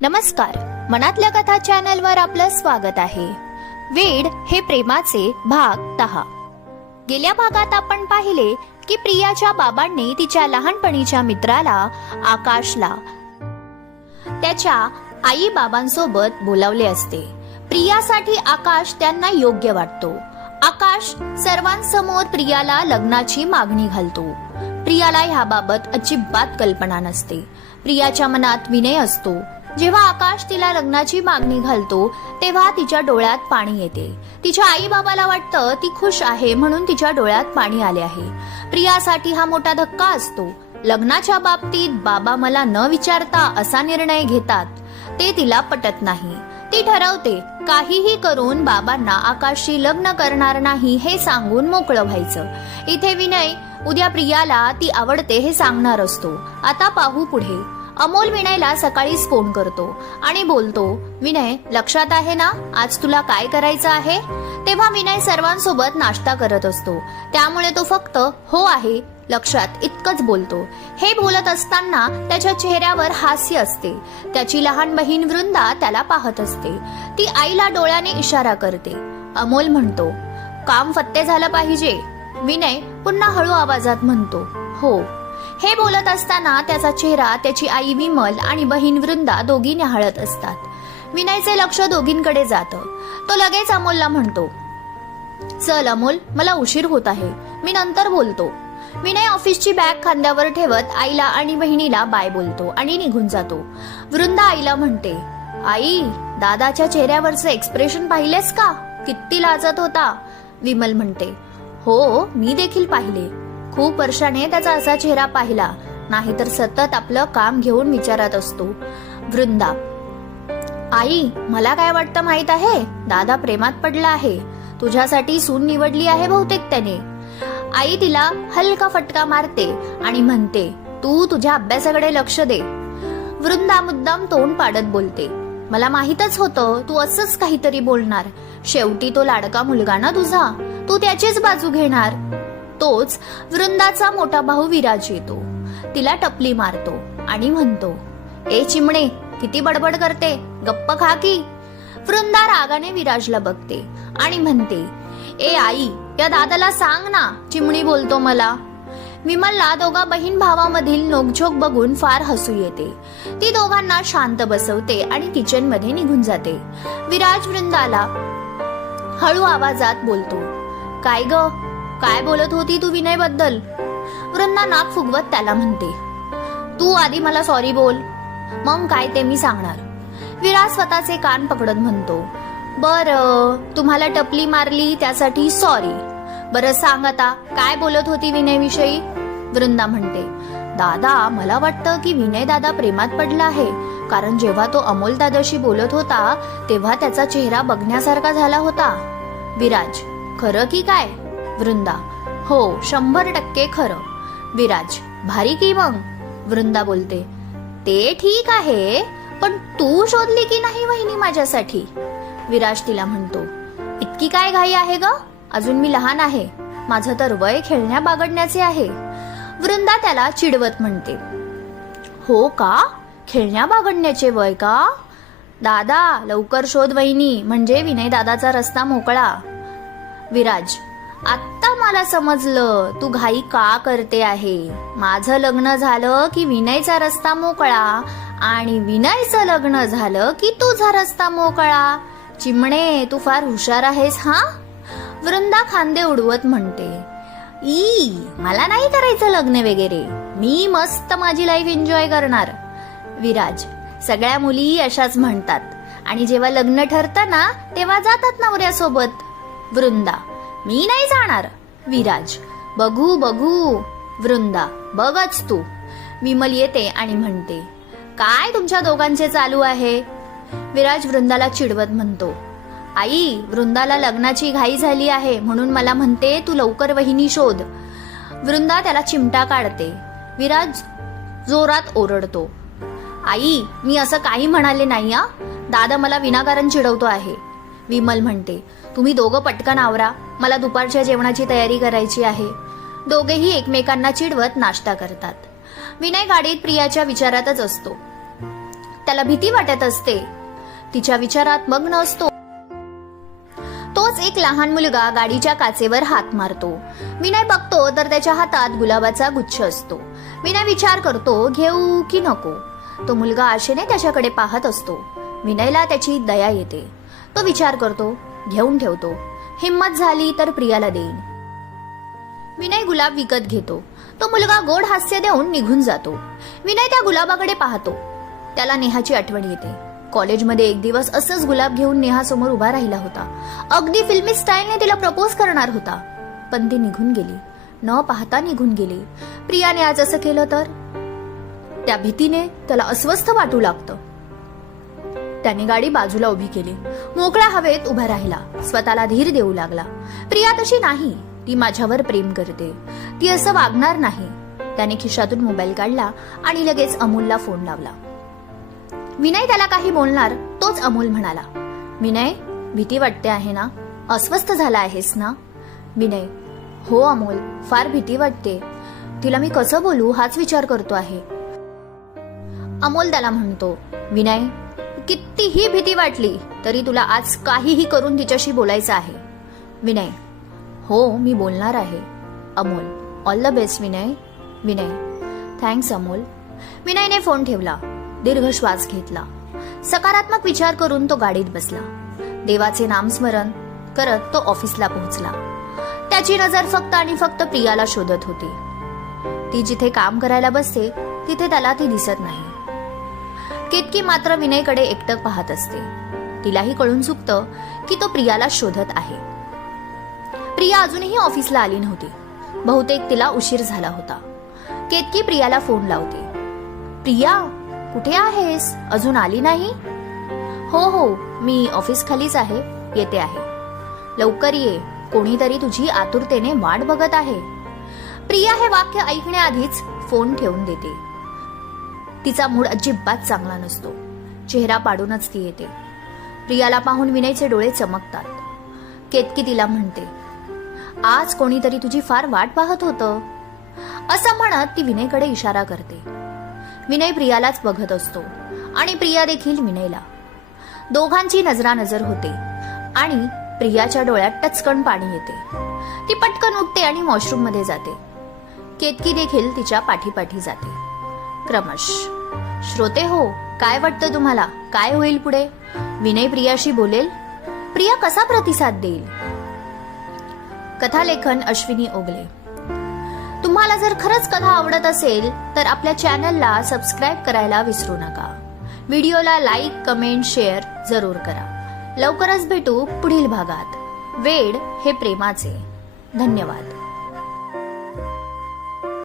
नमस्कार. मनातल्या कथा चॅनल वर आपलं स्वागत आहे. वेड हे प्रेमाचे भाग दहा. गेल्या भागात आपण पाहिले की प्रियाच्या बाबांनी तिच्या लहानपणीच्या मित्राला आकाशला त्याच्या आई बाबांसोबत बोलावले असते. प्रियासाठी आकाश त्यांना योग्य वाटतो. आकाश सर्वांसमोर प्रियाला लग्नाची मागणी घालतो. प्रियाला ह्याबाबत अजिबात कल्पना नसते. प्रियाच्या मनात विनय असतो. जेव्हा आकाश तिला लग्नाची मागणी घालतो तेव्हा तिच्या डोळ्यात पाणी येते. तिच्या आई बाबाला वाटतं ती खुश आहे म्हणून तिच्या डोळ्यात पाणी आले आहे. प्रियासाठी हा मोठा धक्का असतो. लग्नाच्या बाबतीत बाबा मला न विचारता असा निर्णय घेतात. ते तिला पटत नाही. ती ठरवते काहीही करून बाबांना आकाशशी लग्न करणार नाही हे सांगून मोकळं व्हायचं. इथे विनय उद्या प्रियाला ती आवडते हे सांगणार असतो. आता पाहू पुढे. अमोल विनयला सकाळीच फोन करतो आणि बोलतो विनय लक्षात आहे ना? आज तुला काय करायचं आहे? तेव्हा विनय सर्वांसोबत नाश्ता करत असतो. त्यामुळे तो फक्त हो आहे लक्षात इतकंच बोलतो. हे बोलत असताना त्याच्या चेहऱ्यावर हास्य असते. त्याची लहान बहीण वृंदा त्याला पाहत असते. ती आईला डोळ्याने इशारा करते. अमोल म्हणतो काम फत्ते झालं पाहिजे. विनय पुन्हा हळू आवाजात म्हणतो हो. हे बोलत असताना त्याचा चेहरा त्याची आई विमल आणि बहीण वृंदा दोघी निहाळत असतात. विनयचे लक्ष दोघींकडे जातं. तो लगेच अमोलला म्हणतो चल अमोल मला उशीर होत आहे. मी नंतर बोलतो. विनय ऑफिसची बॅग खांद्यावर ठेवत आईला आणि बहिणीला बाय बोलतो आणि निघून जातो. वृंदा आईला म्हणते आई दादाच्या चेहऱ्यावरचं एक्सप्रेशन पाहिलेस का? किती लाजत होता. विमल म्हणते हो मी देखील पाहिले. खूप वर्षाने त्याचा असा चेहरा पाहिला. नाहीतर सतत आपलं काम घेऊन विचारत असतो. वृंदा आई मला काय वाटतं माहीत आहे? दादा प्रेमात पडला आहे. तुझ्यासाठी सून निवडली आहे बहुतेक त्याने. आई तिला हलका फटका मारते आणि म्हणते तू तुझ्या अभ्यासाकडे लक्ष दे. वृंदा मुद्दाम तोंड पाडत बोलते मला माहीतच होतं तू असंच काहीतरी बोलणार. शेवटी तो लाडका मुलगा ना तुझा? तू त्याचीच बाजू घेणार. तोच वृंदाचा मोठा भाऊ विराज येतो. तिला टपली मारतो आणि म्हणतो ए चिमणे किती बडबड करते गप्प खा की. वृंदा रागाने विराजला बघते आणि म्हणते ए आई या दादाला सांग ना चिमणी बोलतो मला. विमलला दोघा बहीण भावामधील नोकझोक बघून फार हसू येते. ती दोघांना शांत बसवते आणि किचनमध्ये निघून जाते. विराज वृंदाला हळू आवाजात बोलतो काय ग काय बोलत होती तू विनयबद्दल वृंदा नाक फुगवत त्याला म्हणते. तू आधी मला सॉरी बोल. मग काय ते मी सांगणार. विराज स्वतःचे कान पकडत म्हणतो. बर तुम्हाला टपली मारली त्यासाठी सॉरी बरं सांग आता काय बोलत होती विनय विषयी वृंदा म्हणते. दादा मला वाटतं की विनय दादा प्रेमात पडला आहे. कारण जेव्हा तो अमोल दादाशी बोलत होता तेव्हा त्याचा चेहरा बघण्यासारखा झाला होता. विराज खरं की काय? वृंदा. हो शंभर टक्के खरं. विराज भारी की मग? वृंदा बोलते ते ठीक आहे पण तू शोधली की नाही वहिनी माझ्यासाठी? विराज तिला म्हणतो इतकी काय घाई आहे ग? अजून मी लहान आहे. माझं तर वय खेळण्या बागडण्याचे आहे. वृंदा त्याला चिडवत म्हणते हो का? खेळण्या बागडण्याचे वय का? दादा लवकर शोध वहिनी म्हणजे विनय दादाचा रस्ता मोकळा. विराज आत्ता मला समजलं तू घाई का करते आहे? माझं लग्न झालं की विनयचा रस्ता मोकळा आणि विनयचं लग्न झालं की तुझा रस्ता मोकळा? चिमणे तू फार हुशार आहेस हा? वृंदा खांदे उडवत म्हणते ई मला नाही करायचं लग्न वगैरे. मी मस्त माझी लाईफ एन्जॉय करणार. विराज सगळ्या मुली अशाच म्हणतात आणि जेव्हा लग्न ठरतं ना तेव्हा जातात नवऱ्यासोबत. वृंदा मी नाही जाणार. विराज बघू बघू. वृंदा बघच तू. विमल येते आणि म्हणते काय तुमच्या दोघांचे चालू आहे? विराज वृंदाला चिडवत म्हणतो आई वृंदाला लग्नाची घाई झाली आहे म्हणून मला म्हणते तू लवकर वहिनी शोध. वृंदा त्याला चिमटा काढते. विराज जोरात ओरडतो आई मी असं काही म्हणाले नाही हा? दादा मला विनाकारण चिडवतो आहे. विमल म्हणते तुम्ही दोघं पटकन आवरा. मला दुपारच्या जेवणाची तयारी करायची आहे. दोघेही एकमेकांना चिडवत नाश्ता करतात. विनय गाडीत प्रियाच्या विचारातच असतो. त्याला भीती वाटत असते. तिच्या विचारात मग्न असतो तोच एक लहान मुलगा गाडीच्या काचेवर हात मारतो. विनय बघतो तर त्याच्या हातात गुलाबाचा गुच्छ असतो. विनय विचार करतो घेऊ की नको? तो मुलगा आशेने त्याच्याकडे पाहत असतो. विनयला त्याची दया येते. तो विचार करतो घेऊन ठेवतो. हिम्मत झाली तर प्रियाला देईन. विनय गुलाब विकत घेतो. तो मुलगा गोड हास्य देऊन निघून जातो. विनय त्या गुलाबाकडे पाहतो. त्याला नेहाची आठवण येते. कॉलेजमध्ये एक दिवस असंच गुलाब घेऊन नेहा समोर उभा राहिला होता. अगदी फिल्मी स्टाईलने तिला प्रपोज करणार होता. पण ती निघून गेली. न पाहता निघून गेली. प्रियाने आज असं केलं तर? त्या भीतीने त्याला अस्वस्थ वाटू लागतं. त्याने गाडी बाजूला उभी केली. मोकळ्या हवेत उभा राहिला. स्वतःला धीर देऊ लागला. प्रिया तशी नाही. ती माझ्यावर प्रेम करते. ती असं वागणार नाही. त्याने खिशातून मोबाईल काढला आणि लगेच अमोलला फोन लावला. विनय त्याला काही बोलणार तोच अमोल म्हणाला. विनय भीती वाटते आहे ना? अस्वस्थ झाला आहेस ना? विनय हो अमोल फार भीती वाटते. तिला मी कसं बोलू हाच विचार करतो आहे. अमोल त्याला म्हणतो विनय कितीही भीती वाटली तरी तुला आज काहीही करून तिच्याशी बोलायचं आहे. विनय. हो मी बोलणार आहे. Amol. All the best Vinay. Vinay. Thanks Amol. विनयने phone ठेवला. दीर्घ श्वास घेतला. सकारात्मक विचार करून तो गाडीत बसला. देवाचे नामस्मरण करत तो ऑफिसला पोहोचला. त्याची नजर फक्त आणि फक्त प्रियाला शोधत होती. ती जिथे काम करायला बसते तिथे त्याला ती दिसत नाही. केतकी मात्र विनयकडे एकटक पाहत असते. तिलाही कळून चुकतं की तो प्रियाला शोधत आहे. प्रिया अजूनही ऑफिसला आली नव्हती. बहुतेक तिला उशीर झाला होता. केतकी प्रियाला फोन लावते. प्रिया कुठे आहेस? अजून आली नाही? हो हो मी ऑफिस खालीच आहे. येते आहे. लवकर ये. कोणीतरी तुझी आतुरतेने वाट बघत आहे. प्रिया हे वाक्य ऐकण्याआधीच फोन ठेवून देते. तिचा मूड अजिबात चांगला नसतो. चेहरा पाडूनच ती येते. प्रियाला पाहून विनयचे डोळे चमकतात. केतकी तिला म्हणते आज कोणीतरी तुझी फार वाट पाहत होतं. असं म्हणत ती विनयकडे इशारा करते. विनय प्रियालाच बघत असतो आणि प्रिया देखील विनयला. दोघांची नजरानजर होते आणि प्रियाच्या डोळ्यात टचकन पाणी येते. ती पटकन उठते आणि वॉशरूममध्ये जाते. केतकी देखील तिच्या पाठीपाठी जाते. क्रमश. श्रोते हो काय वाटतं तुम्हाला? काय होईल पुढे? विनय प्रियाशी बोलेल प्रिया कसा प्रतिसाद देईल? कथालेखन अश्विनी ओगले. तुम्हाला जर खरंच कथा आवडत असेल तर आपल्या चॅनलला सबस्क्राईब करायला विसरू नका. व्हिडिओला लाईक कमेंट शेअर जरूर करा. लवकरच भेटू पुढील भागात. वेड हे प्रेमाचे. धन्यवाद.